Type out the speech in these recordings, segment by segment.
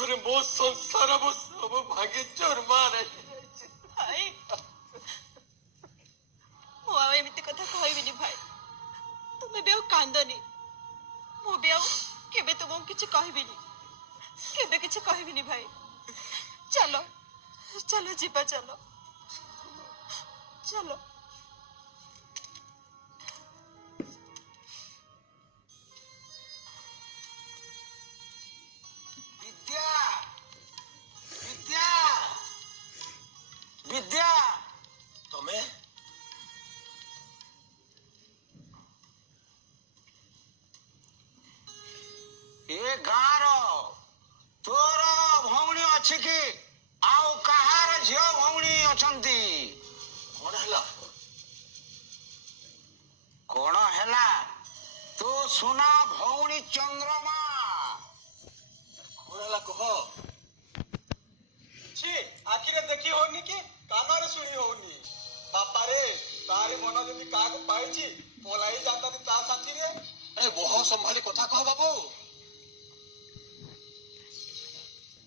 ଶେଷରେ ମୋ ସଂସାର ମୋ ସବୁ ଭାଙ୍ଗି ଚୁରମାର ହେଇଯାଇଛି। ଭାଇ ମୁଁ ଆଉ ଏମିତି କଥା କହିବିନି ଭାଇ। ତୁମେ ବି ଆଉ କାନ୍ଦନି। ମୁଁ ବି ଆଉ କେବେ ତୁମକୁ କିଛି କହିବିନି, କେବେ କିଛି କହିବିନି ଭାଇ। ଚାଲ ଚାଲ ଯିବା, ଚାଲ ଚାଲ। ବିଦ୍ୟା ବିଦ୍ୟା ବିଦ୍ୟା ତମେ ଏ ଗାଁର ତୋର ଭଉଣୀ ଅଛି କି ଆଉ କାହାର ଝିଅ ଭଉଣୀ ଅଛନ୍ତି? କଣ ହେଲା? କଣ ହେଲା? ତୋ ସୁନା ଭଉଣୀ ଚନ୍ଦ୍ରମା କଣ ହେଲା କହ? ଛି ଆଖିରେ ଦେଖି ହଉନି କି କାନରେ ଶୁଣି ହଉନି। ବାପାରେ ତାରି ମନ ଯଦି କାହାକୁ ପାଇଛି ପଳାଇ ଯାଆନ୍ତାନି ତା ସାଥିରେ। ଆରେ ମୋହ ସମ୍ଭାଳି କଥା କହ ବାବୁ।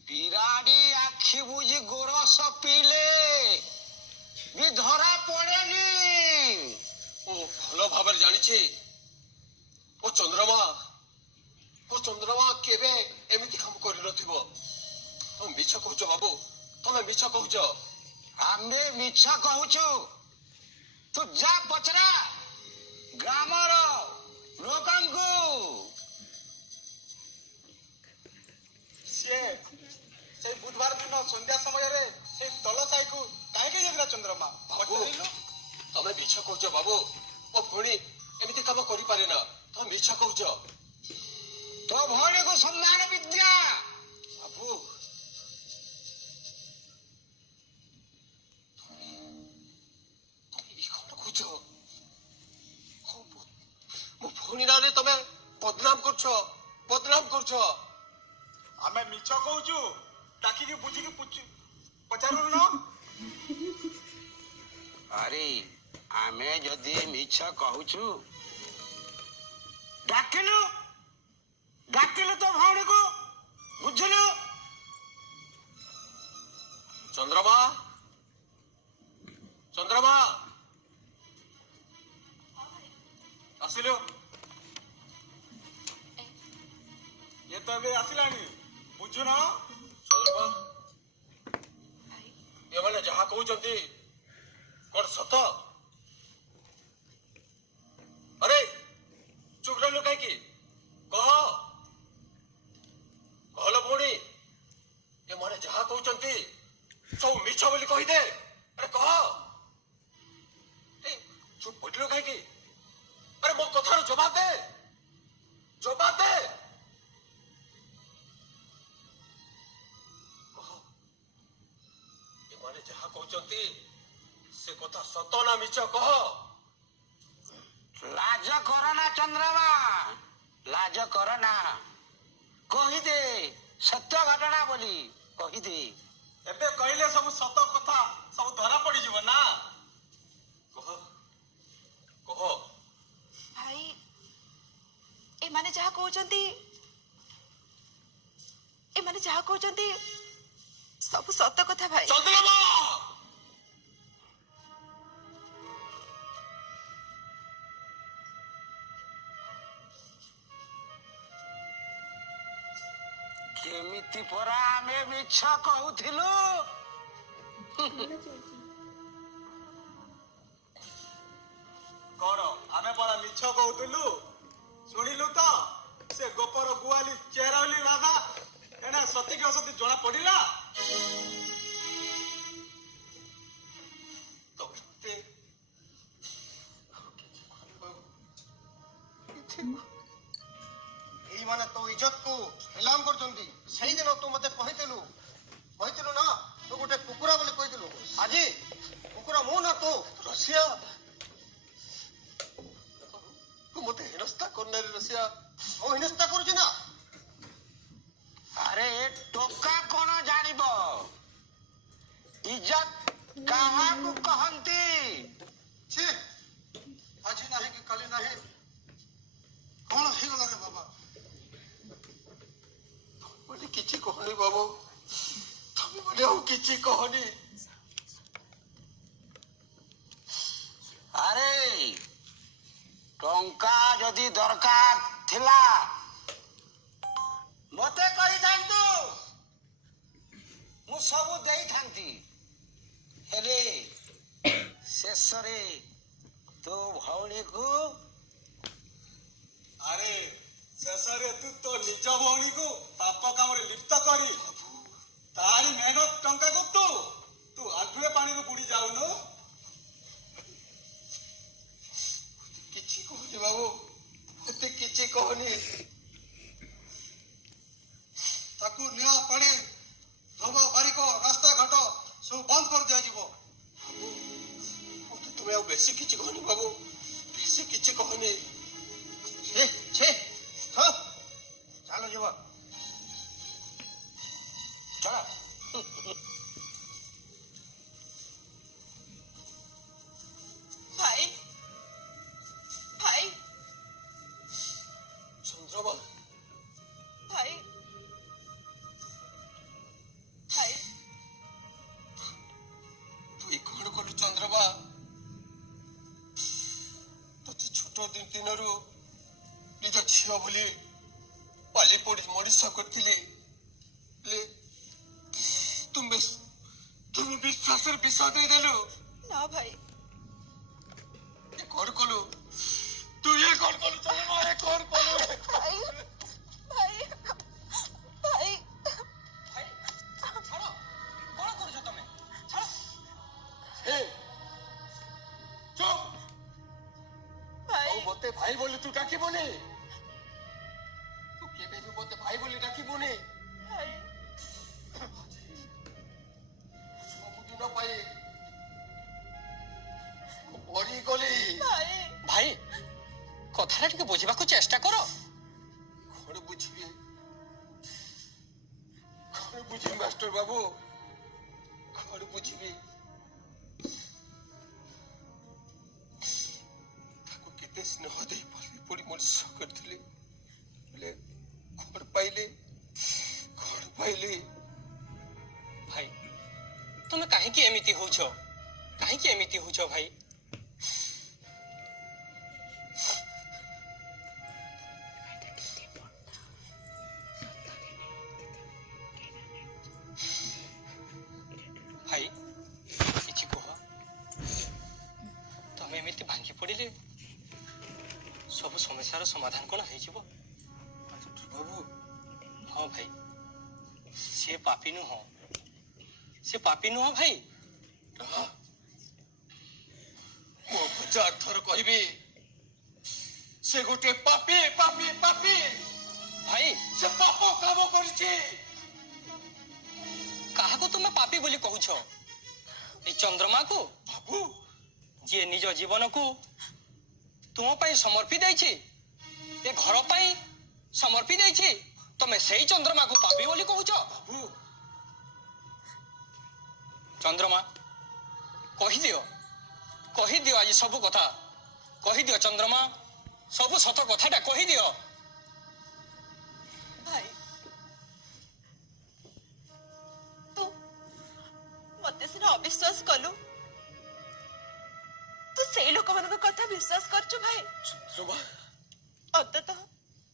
ବିରାଡ଼ି ଆଖି ବୁଝି ଗୋରସ ପିଇଲେ ବି ଧରା ପଡେନି। ଓ ଭଲ ଭାବରେ ଜାଣିଛି ଓ ଚନ୍ଦ୍ରମା କେବେ ଏମିତି କାମ କରିନଥିବ। ତମେ ମିଛ କହୁଛ ବାବୁ, ତମେ ମିଛ କହୁଛ। ଆମେ ମିଛ କହୁଛୁ? ତୁ ଯା ପଚରା ଗ୍ରାମର ଲୋକଙ୍କୁ। ସିଏ ସେଇ ବୁଧବାର ଦିନ ସନ୍ଧ୍ୟା ସମୟରେ ସେଇ ତଳ ସାହିକୁ କାହିଁକି ଯାଇଥିଲା ଚନ୍ଦ୍ରମା? ବାବୁ ତମେ ମିଛ କହୁଛ ବାବୁ। ମୋ ଭଉଣୀ ଏମିତି କାମ କରିପାରେ ନା। ତମେ ମିଛ କହୁଛ। ତୋ ଭଉଣୀକୁ ସମ୍ମାନ ବିଦ୍ୟା। ବାବୁ ମୋ ଭଉଣୀ ନାଁରେ ତମେ ବଦନାମ କରୁଛ। ଆମେ ମିଛ କହୁଛୁ? ଡାକିକି ବୁଝିକି ପଚାରୁନ। ଆରେ ଆମେ ଯଦି ମିଛ କହୁଛୁ ଡାକିଲୁ ତୋ ଭଉଣୀକୁ, ବୁଝିଲୁ? ଚନ୍ଦ୍ରମା ଆସିଲୁ। ଇଏ ତ ଏବେ ଆସିଲାଣି, ବୁଝୁନ? ଚନ୍ଦ୍ରମା ଏମାନେ ଯାହା କହୁଛନ୍ତି କଣ ସତ? ଆରେ ଚୁପ ରହିଲୁ କାହିଁକି? କହଲ ଭଉଣୀ, ଏମାନେ ଯାହା କହୁଛନ୍ତି ସବୁ ମିଛ ବୋଲି କହିଦେ। ଆରେ କହ। ଚୁପ ପଡ଼ିଲୁ କାହିଁକି? ଆରେ ମୋ କଥାର ଜବାବ ଦେ। କହ, ଏମାନେ ଯାହା କହୁଛନ୍ତି ସେ କଥା ସତ ନା ମିଛ କହ। ଲାଜ କରନା ଚନ୍ଦ୍ରମା, ଲାଜ କରନା। କହିଦେ ସତ୍ୟ ଘଟଣା ବୋଲି କହିଦେ। ଏବେ କହିଲେ ସବୁ ସତ କଥା ସବୁ ଧରା ପଡିଯିବ ନା। କହ। ଭାଇ ଏମାନେ ଯାହା କହୁଛନ୍ତି ସବୁ ସତ କଥା ଭାଇ। ଚନ୍ଦ୍ରମା କେମିତି ପରା ଆମେ ମିଛ କହୁଥିଲୁ? କଣ ଆମେ ପରା ମିଛ କହୁଥିଲୁ? ଶୁଣିଲୁ ତ ସେ ଗୋପର ଗୁଆଲି ଚେରାଉଲି ରାଧା ଏଣେ ସତିକି ଅସତି ଜଣା ପଡିଲା। ଏଇମାନେ ତୋ ଇଜ୍ଜତକୁ ନିଲାମ କରୁଛନ୍ତି। ସେଇଦିନ ତୁ ମତେ କହିଥିଲୁ ନା ତୁ ଗୋଟେ କୁକୁରା ବୋଲି କହିଥିଲୁ। ଆଜି କୁକୁରା ମୁଁ ନା ତୁ? ରସିଆ ତୁ ମତେ ହିନସ୍ତା କରନାରେ ରସିଆ। ମୁଁ ହିନସ୍ତା କରୁଛି ନା? ଆରେ ଟୋକା କଣ ଜାଣିବ ଇଜ୍ଜତ କାହାକୁ କହନ୍ତି? ଛି ଆଜି ନାହିଁ କି କାଲି ନାହିଁ, କଣ ହେଇଗଲା ରେ ବାବା? ବୋଲି କିଛି କହନି ବାବୁ, ତମେ ମାନେ ଆଉ କିଛି କହନି। ଆରେ ଟଙ୍କା ଯଦି ଦରକାର ଥିଲା ମତେ କହିଥାନ୍ତୁ, ମୁଁ ସବୁ ଦେଇଥାନ୍ତି। ହେଲେ ଶେଷରେ ତୋ ଭଉଣୀକୁ ଆରେ ଶେଷରେ ତୁ ତୋ ନିଜ ଭଉଣୀକୁ ପାପ କାମରେ ଲିପ୍ତ କରି ତାରି ମେହନତ ଟଙ୍କାକୁ ତୁ ଆଣ୍ଠୁଏ ପାଣିରୁ ବୁଡି ଯାଉନୁ। କିଛି କହନି ବାବୁ, ମତେ କିଛି କହନି। ତାକୁ ନିଆଁ ପାଣି ଧୋବ ବାରିକ ରାସ୍ତା ଘାଟ ସବୁ ବନ୍ଦ କରି ଦିଆଯିବ। ମତେ ତୁମେ ଆଉ ବେଶୀ କିଛି କହନି ବାବୁ, ବେଶୀ କିଛି କହନି। ଚାଲ ଯିବ, ଚଳ। ଭାଇ ଭାଇ ଚନ୍ଦ୍ରମା, ଭାଇ ଭାଇ তুই କଣ କଲୁ ଚନ୍ଦ୍ରମା? ତତେ ଛୋଟ ଦିନରୁ ନିଜ ଝିଅ ବୋଲି ପାଲି ପଡି ମଣିଷ କରିଥିଲି, ହେଲେ ତୁମେ ବିଶ୍ୱାସରେ ବିଷ ଦେଇଦେଲୁ। ନା ଭାଇ, ଏ କଣ କଲୁ ତୁ? ଏ କଣ କଲୁ ଚନ୍ଦ୍ରମା? ଏ କଣ କଲୁ? ଭାଇ ଭାଇ ଭାଇ ଛାଡ଼, କଣ କରୁଛ ତମେ? ଛାଡ଼। ଏ ଚୁପ, ଭାଇ ଆଉ ମତେ ଭାଇ ବୋଲି ତୁ ଡାକିବୁନି। ତୁ କେବେ ବି ମତେ ଭାଇ ବୋଲି ଡାକିବୁନି। ଭାଇ ସବୁଦିନ ପାଇଁ ମୁଁ ମରିଗଲି। ଭାଇ ଭାଇ କଥାଟା ଟିକେ ବୁଝିବାକୁ ଚେଷ୍ଟା କର। କଣ ବୁଝିବି, କଣ ବୁଝିବି ମାଷ୍ଟର ବାବୁ, କଣ ବୁଝିବି? ତାକୁ କେତେ ସ୍ନେହ ଦେଇ ପାଲି ପଡି ମଣିଷ କରିଥିଲି, ହେଲେ କଣ ପାଇଲି, କଣ ପାଇଲି? ଭାଇ ତମେ କାହିଁକି ଏମିତି ହଉଛ? କାହିଁକି ଏମିତି ହଉଛ ଭାଇ? ଭାଇ କିଛି କୁହ। ତମେ ଏମିତି ଭାଙ୍ଗି ପଡିଲେ ସବୁ ସମସ୍ୟାର ସମାଧାନ କଣ ହେଇଯିବ? ମାଷ୍ଟର ବାବୁ, ହଁ ଭାଇ, ସେ ପାପୀ ନୁହଁ, ସେ ପାପୀ ନୁହଁ ଭାଇ। ମୁଁ 1000 ଥର କହିବି, ସେ ଗୋଟେ ପାପୀ ପାପୀ ପାପୀ। ଭାଇ ସେ ପାପ କାମ କରିଛି। କାହାକୁ ତୁମେ ପାପୀ ବୋଲି କହୁଛ? ଏଇ ଚନ୍ଦ୍ରମାକୁ, ବାବୁ, ଯିଏ ନିଜ ଜୀବନକୁ ତୁମ ପାଇଁ ସମର୍ପି ଦେଇଛି, ଏ ଘର ପାଇଁ ସମର୍ପି ଦେଇଛି, ତମେ ସେଇ ଚନ୍ଦ୍ରମାକୁ ପାପୀ ବୋଲି କହୁଛ? ବାବୁ, ଚନ୍ଦ୍ରମା କହିଦିଅ, କହିଦିଅ ଆଜି ସବୁ କଥା କହିଦିଅ। ଚନ୍ଦ୍ରମା ସବୁ ସତ କଥାଟା କହିଦିଅ। ଭାଇ ତୁ ମତେ ସିନା ଅବିଶ୍ୱାସ କଲୁ, ତୁ ସେଇ ଲୋକମାନଙ୍କ କଥା ବିଶ୍ୱାସ କରୁଛୁ ଭାଇ? ଚନ୍ଦ୍ରମା, ଅନ୍ତତଃ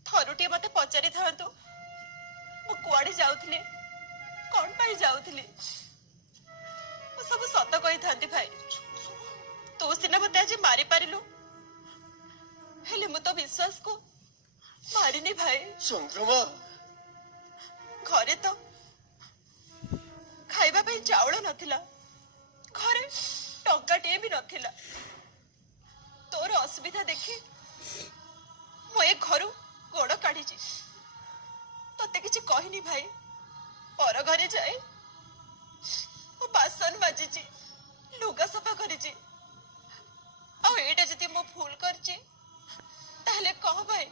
ଥରୁଟିଏ ମତେ ପଚାରିଥାନ୍ତୁ ମୁଁ କୁଆଡେ ଯାଉଥିଲି, କଣ ପାଇଁ ଯାଉଥିଲି, ମୁଁ ସବୁ ସତ କହିଥାନ୍ତି ଭାଇ। ତୁ ସିନା ମତେ ଆଜି ମାରିପାରିଲୁ, ହେଲେ ମୁଁ ତ ବିଶ୍ୱାସକୁ ମାରିନି ଭାଇ। ଚନ୍ଦ୍ରମା, ଘରେ ତ ଖାଇବା ପାଇଁ ଚାଉଳ ନଥିଲା, ଘରେ ଟଙ୍କାଟିଏ ବି ନଥିଲା। ତୋର ଅସୁବିଧା ଦେଖି ମୁଁ ଏ ଘରୁ ଗୋଡ କାଢିଛି, ତତେ କିଛି କହିନି ଭାଇ। ପର ଘରେ ଯାଇ ମୁଁ ବାସନ ମାଜିଛି, ଲୁଗା ସଫା କରିଛି। ଆଉ ଏଇଟା ଯଦି ମୁଁ ଭୁଲ କରିଛି ତାହେଲେ କହ ଭାଇ,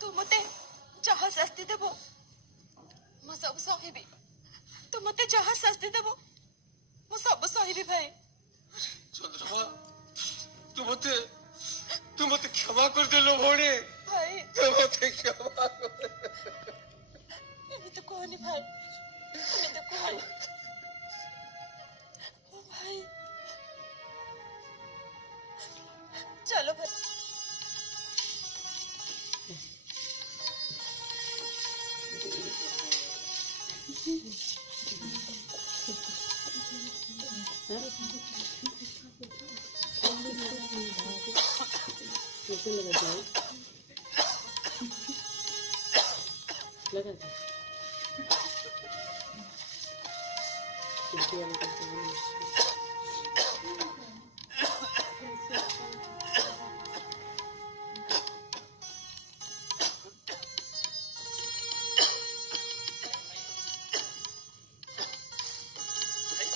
ତୁ ମତେ ଯାହା ଶାସ୍ତି ଦେବୁ ମୁଁ ସବୁ ସହିବି। ତୁ ମତେ ଯାହା ଶାସ୍ତି ଦେବୁ ମୁଁ ସବୁ ସହିବି ଭାଇ। ଚନ୍ଦ୍ରମା, ତୁ ମତେ କ୍ଷମା କରିଦେଲୁ ଭଉଣୀ, ଭାଇ ତୁ ମତେ କ୍ଷମା ଏମିତି କହନି चलो भाई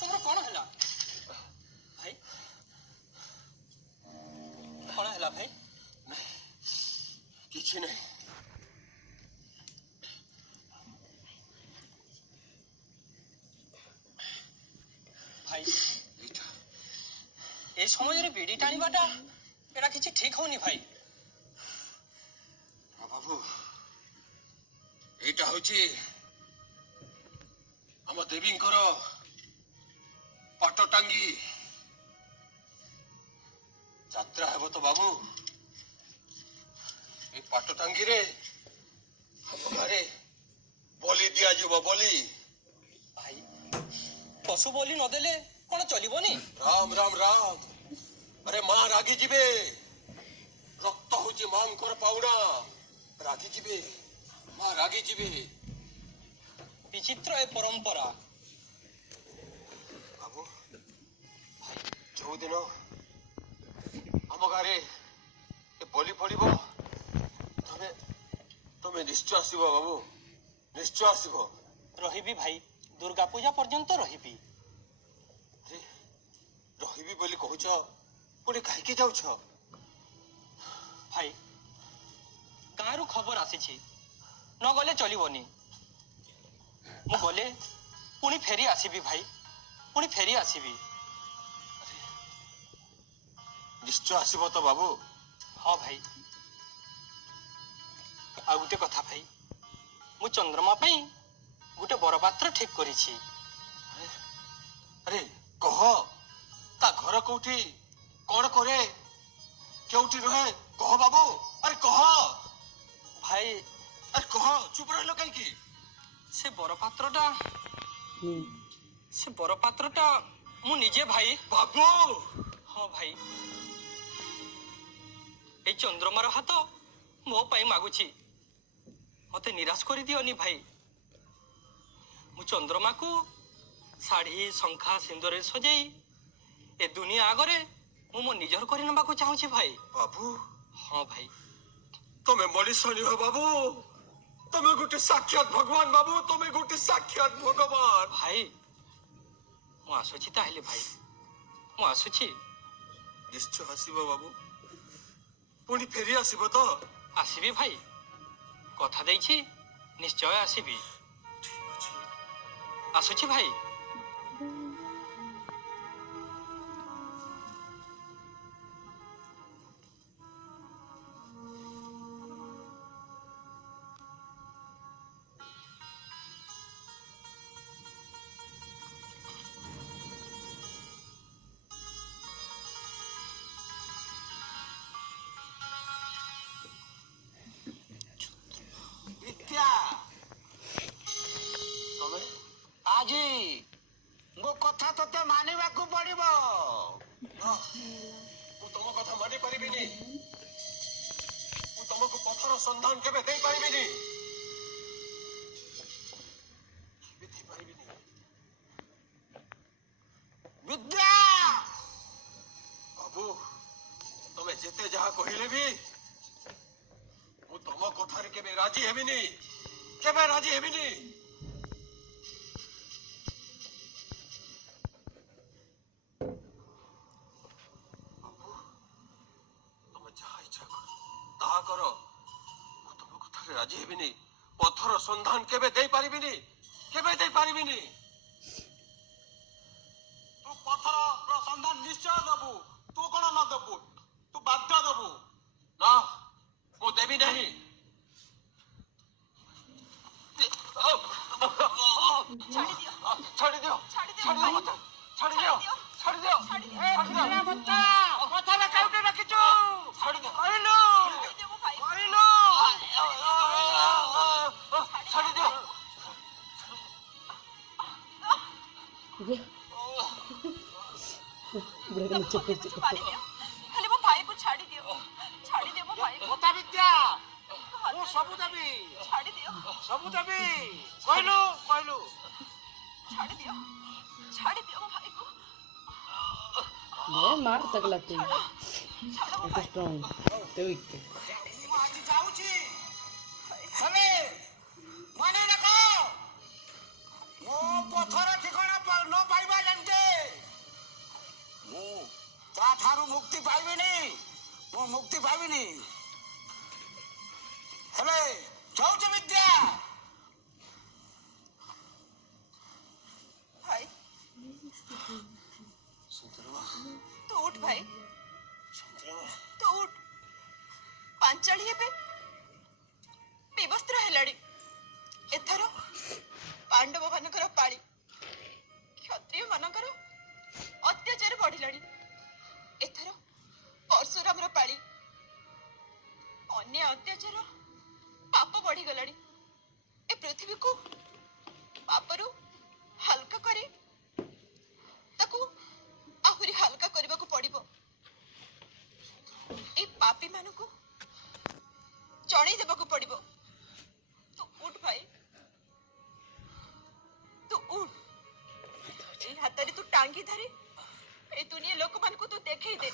तुमର କଣ ହେଲା ଭାଇ? କଣ ହେଲା ଭାଇ? କିଛି ନାହିଁ। ଭାଇ ଏ ସମୟରେ ବିଡି ଟାଣିବାଟା ଏଟା କିଛି ଠିକ ହଉନି ଭାଇ। ବାବୁ ଏଇଟା ହଉଛି ଆମ ଦେବୀଙ୍କର ପାଟ ଟାଙ୍ଗି। ଯାତ୍ରା ହେବ ତ ବାବୁ। এই ପାଟ ଟାଙ୍ଗିରେ ଆମ ଘରେ ବଲି ଦିଆଯିବ ବଲି। ଭାଇ ପଶୁ ବଲି ନଦେଲେ କଣ ଚଲିବନି? ରାମ ରାମ ରାମ। ଆରେ ମା ରାଗି ଯିବେ। ରକ୍ତ ହଉଛି ମାଙ୍କର ପାଉଣା। ରାଗି ଯିବେ ମା ରାଗି ଯିବେ। ବିଚିତ୍ର ଏ ପରମ୍ପରା। ବାବୁ ଯୋଉଦିନ ଆମ ଗାଁରେ ଏ ବଲି ପଡିବ ତମେ ତମେ ନିଶ୍ଚୟ ଆସିବ ବାବୁ, ନିଶ୍ଚୟ ଆସିବ। ରହିବି ଭାଇ, ଦୁର୍ଗା ପୂଜା ପର୍ଯ୍ୟନ୍ତ ରହିବି। ଆରେ ରହିବି ବୋଲି କହୁଛ ପୁଣି କାହିଁକି ଯାଉଛ? ଭାଇ ଗାଁରୁ ଖବର ଆସିଛି, ନ ଗଲେ ଚଲିବନି। ମୁଁ ଗଲେ ପୁଣି ଫେରି ଆସିବି ଭାଇ, ପୁଣି ଫେରି ଆସିବି। ନିଶ୍ଚୟ ଆସିବ ତ ବାବୁ? ହଁ ଭାଇ। ଆଉ ଗୋଟେ କଥା ଭାଇ, ମୁଁ ଚନ୍ଦ୍ରମା ପାଇଁ ଗୋଟେ ବରପାତ୍ର ଠିକ କରିଛି। ଆରେ କହ ତା ଘର କୋଉଠି, କଣ କରେ, କେଉଠି ରହେ କହ ବାବୁ। ଆରେ କହ ଭାଇ ଆରେ କହ, ଚୁପ ରହିଲ କାହିଁକି? ସେ ବରପାତ୍ରଟା ମୁଁ ନିଜେ ଭାଇ। ବାବୁ ହଁ ଭାଇ, এই ଚନ୍ଦ୍ରମାର ହାତ ମୋ ପାଇଁ ମାଗୁଛି। ମତେ ନିରାଶ କରିଦିଅନି ଭାଇ। ମୁଁ ଚନ୍ଦ୍ରମାକୁ ଶାଢୀ ଶଙ୍ଖା ସିନ୍ଦୁରରେ ସଜେଇ ଏ ଦୁନିଆ ଆଗରେ ମୁଁ ମୋ ନିଜର କରି ନେବାକୁ ଚାହୁଁଛି ଭାଇ। ବାବୁ ହଁ ଭାଇ। ତମେ ମଣିଷ ନୁହ ବାବୁ, ତମେ ଗୋଟେ ସାକ୍ଷାତ ଭଗବାନ ବାବୁ, ତମେ ଗୋଟେ ସାକ୍ଷାତ ଭଗବାନ। ଭାଇ ମୁଁ ଆସୁଛି ତାହେଲେ ଭାଇ, ମୁଁ ଆସୁଛି। ନିଶ୍ଚୟ ଆସିବ ବାବୁ, ପୁଣି ଫେରି ଆସିବ ତ? ଆସିବି ଭାଇ, କଥା ଦେଇଛି ନିଶ୍ଚୟ ଆସିବି। ଆସୁଛି ଭାଇ। ବିଦ୍ୟା ତମେ ଆଜି ମୋ କଥା ତତେ ମାନିବାକୁ ପଡିବ। ମୁଁ ତମ କଥା ମାନି ପାରିବିନି। ମୁଁ ତମକୁ ପଥର ସନ୍ଧାନ କେବେ ଦେଇପାରିବିନି, କେବେ ଦେଇପାରିବିନି। ବିଦ୍ୟା ବାବୁ ତମେ ଯେତେ ଯାହା କହିଲେ ବି ମୁଁ ତମ କଥାରେ କେବେ ରାଜି ହେବିନି, କେବେ ରାଜି ହେବିନି। ବାବୁ ତମେ ଯାହା ଇଚ୍ଛା କର ତାହା କର, ମୁଁ ତମ କଥାରେ ରାଜି ହେବିନି। ପଥର ସନ୍ଧାନ କେବେ ଦେଇପାରିବିନି, କେବେ ଦେଇପାରିବିନି। ତୁ ପଥରର ସନ୍ଧାନ ନିଶ୍ଚୟ ଦେବୁ। ତୁ କଣ ନ ଦେବୁ? ତୁ ବାଧ୍ୟ ଦେବୁ। ନା ମୁଁ ଦେବି ନାହିଁ। ଛାଡ଼ି ଦିଅ ଛାଡ଼ି ଦିଅ, ଛାଡ଼ି ଦିଅ ଛାଡ଼ି ଦିଅ ଭାଇ। ମତେ, ଛାଡ଼ି ଦିଅ, ଛାଡ଼ି ଦିଅ, ଛାଡ଼ି ଦିଅ। ଛାଡ଼ି ଦିଅ। ଛାଡ଼ି ଦିଅ। गया बुढ़े का नीचे मुझे पीछे मारी दियो खाली मो भाई को छाड़ी दियो मो भाई को କଥା ବିଦ୍ୟା ମୁଁ ସବୁ ଦେବି छाड़ी दियो ସବୁ ଦେବି କହିଲୁ କହିଲୁ छाड़ी दियो मो भाई को ये मार तक लगती है छाड़ो मो तो स्ट्रांग तो वीक ମୁଁ ଆଜି ଯାଉଛି ହେଲେ ମନେ ରଖ ମୋ ପଥର ଠିକଣା ନ ପାଇବା ଜାଣିଛେ ମୁଁ ତା ଠାରୁ ମୁକ୍ତି ପାଇବିନି ମୁଁ ମୁକ୍ତି ପାଇବିନି ହେଲେ ଯାଉଛି ବିଦ୍ୟା भाई तो उठ भाई तो उठ पांचाली हेबे बेवस्त्र हेलाड़ी एथर पांडव मानकर पाली क्षत्रिय मानकर अत्याचार बढ़िलाड़ी एथर परशुराम पाली अन्य अत्याचार पाप बढ़ी गलाड़ी ए पृथ्वी को पापरु हल्का करे ताकू आहुरी हल्का करबा को पड़िबो ए पापी मानकू चढ़ी देबा को पड़िबो तू उठ भाई तू उठ ए हातरी तू टांगी धरी ए दुनिया लोक मानकू तू देखै दे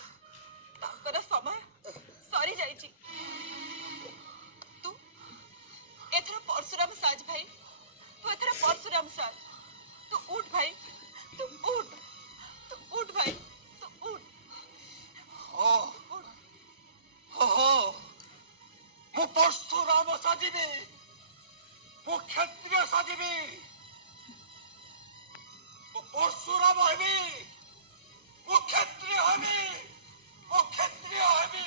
ताकर समय सरी जाईची तू एथरा परशुराम साज भाई तू एथरा परशुराम साज तू उठ भाई तू उठ भाई तू उठ ମୁଁ ପରଶୁରାମ ସାଜିବି ମୁଁ କ୍ଷତ୍ରିୟ ସାଜିବି ମୁଁ ପରଶୁରାମ ହେବି ମୁଁ କ୍ଷତ୍ରିୟ ହେବି ମୁଁ କ୍ଷତ୍ରିୟ ହେବି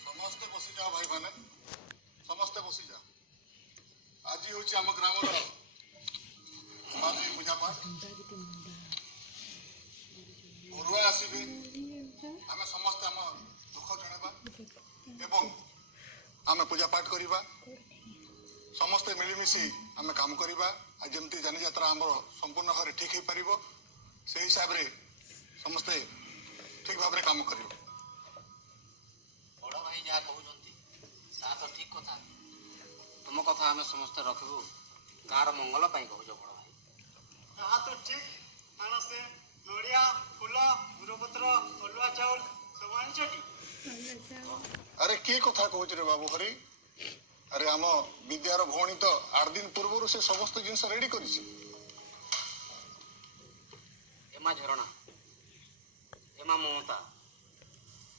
ସମସ୍ତେ ବସିଯାଅ ଭାଇମାନେ ସମସ୍ତେ ବସିଯାଅ ଆଜି ହେଉଛି ଆମ ଗ୍ରାମର ସମାଧି ପୂଜା ପାଠ ବରୁଆ ଆସିବେ ଆମେ ସମସ୍ତେ ଆମ ଦୁଃଖ ଜଣାଇବା ଏବଂ ଆମେ ପୂଜା ପାଠ କରିବା ସମସ୍ତେ ମିଳିମିଶି ଆମେ କାମ କରିବା ଆଉ ଯେମିତି ଯାନିଯାତ୍ରା ଆମର ସମ୍ପୂର୍ଣ୍ଣ ଭାବରେ ଠିକ୍ ହେଇପାରିବ ସେହି ହିସାବରେ ସମସ୍ତେ ଠିକ୍ ଭାବରେ କାମ କରିବ ବଡ଼ ଭାଇ ଯାହା କହୁଛନ୍ତି ତାହା ତ ଠିକ କଥା ତୁମ କଥା ଆମେ ସମସ୍ତେ ରଖିବୁ ଗାଁର ମଙ୍ଗଳ ପାଇଁ କହୁଛ ବଡ଼ ଭାଇ ତାହା ତ ଠିକ କାରଣ ସେ ନଡ଼ିଆ ଫୁଲ ଗୁରୁପତ୍ର ଅଲୁଆ ଚାଉଳ ସବୁ ଆଣିଛଟି ଆରେ କି କଥା କହୁଛୁ ରେ ବାବୁ ହରି ଆରେ ଆମ ବିଦ୍ୟାର ଭଉଣୀ ତ 8 ଦିନ ପୂର୍ବରୁ ସେ ସମସ୍ତ ଜିନିଷ ରେଡି କରିଛି ଏମା ଝରଣା ଏମା ମମତା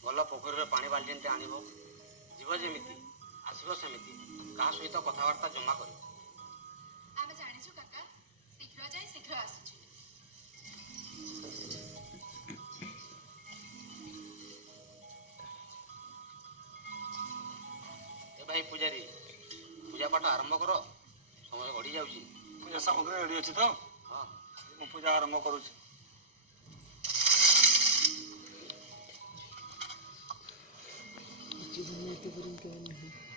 ଭଲ ପୋଖରୀରେ ପାଣି ବାଲ୍ଟିଟେ ଆଣିବ ଯିବ ଯେମିତି ଆସିବ ସେମିତି କାହା ସହିତ କଥାବାର୍ତ୍ତା ଜମା କରିବ ଆମେ ଜାଣିଛୁ କାକା ଶୀଘ୍ର ଯାଇ ଶୀଘ୍ର ଆସୁଛୁ ଏ ଭାଇ ପୂଜାରୀ ପୂଜା ପାଠ ଆରମ୍ଭ କର ସମୟ ଗଡ଼ି ଯାଉଛି ପୂଜା ସାମଗ୍ରୀ ରେଡ଼ି ଅଛି ତ ହଁ ମୁଁ ପୂଜା ଆରମ୍ଭ କରୁଛି जीवन में तो बुरी क्यों नहीं